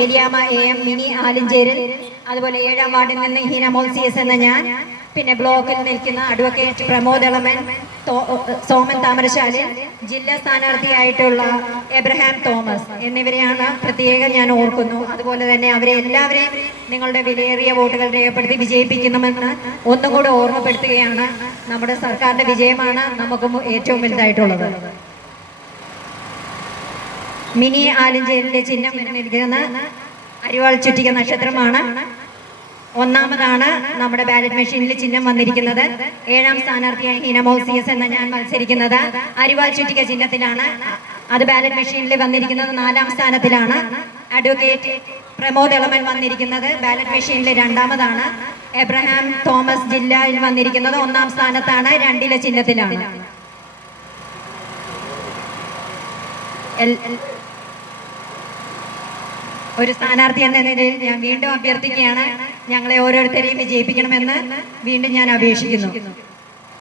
Eliyamma AM, mini ആലിഞ്ചേരിൽ, അതുപോലെ 7-ാം വാർഡിൽ നിന്ന് ഹീന മോൾസിയസ് എന്ന ഞാൻ, പിന്നെ ബ്ലോക്കിൽ നിൽക്കുന്ന അഡ്വക്കേറ്റ് പ്രമോദ് എളമൻ, സോമൻ താമരശാലി, ജില്ലാ സ്ഥാനാർത്ഥിയായിട്ടുള്ള എബ്രഹാം തോമസ് എന്നിവരെയാണ് പ്രത്യേകം ഞാൻ ഓർക്കുന്നു. അതുപോലെ തന്നെ അവരെ എല്ലാവരെയും നിങ്ങളുടെ വിലയേറിയ വോട്ടുകൾ രേഖപ്പെടുത്തി വിജയിപ്പിക്കണമെന്ന് ഒന്നും കൂടെ ഓർമ്മപ്പെടുത്തുകയാണ്. നമ്മുടെ സർക്കാരിന്റെ വിജയമാണ് നമുക്ക് ഏറ്റവും വലുതായിട്ടുള്ളത്. മിനി ആലിഞ്ചേരിന്റെ ചിഹ്നം ഇരിക്കുന്ന അരിവാൾ ചുറ്റിക നക്ഷത്രമാണ്. ഒന്നാമതാണ് നമ്മുടെ ബാലറ്റ് മെഷീനിൽ ചിഹ്നം വന്നിരിക്കുന്നത്. 7-ാം സ്ഥാനാർത്ഥിയായി ഹീന മോൾസിയസ് എന്ന ഞാൻ മത്സരിക്കുന്നത് അരിവാൾ ചുറ്റിക ചിഹ്നത്തിലാണ്. അത് ബാലറ്റ് മെഷീനിൽ വന്നിരിക്കുന്നത് 4-ാം സ്ഥാനത്തിലാണ്. അഡ്വക്കേറ്റ് പ്രമോദ് എളമൻ വന്നിരിക്കുന്നത് ബാലറ്റ് മെഷീനിൽ 2-ാമതാണ്. എബ്രഹാം തോമസ് ജില്ലയിൽ വന്നിരിക്കുന്നത് 1-ാം സ്ഥാനത്താണ്, 2-ലെ ചിഹ്നത്തിലാണ്. ഒരു സ്ഥാനാർത്ഥി എന്ന നിലയിൽ ഞാൻ വീണ്ടും അഭ്യർത്ഥിക്കുകയാണ്, ഞങ്ങളെ ഓരോരുത്തരെയും വിജയിപ്പിക്കണമെന്ന് വീണ്ടും ഞാൻ അപേക്ഷിക്കുന്നു.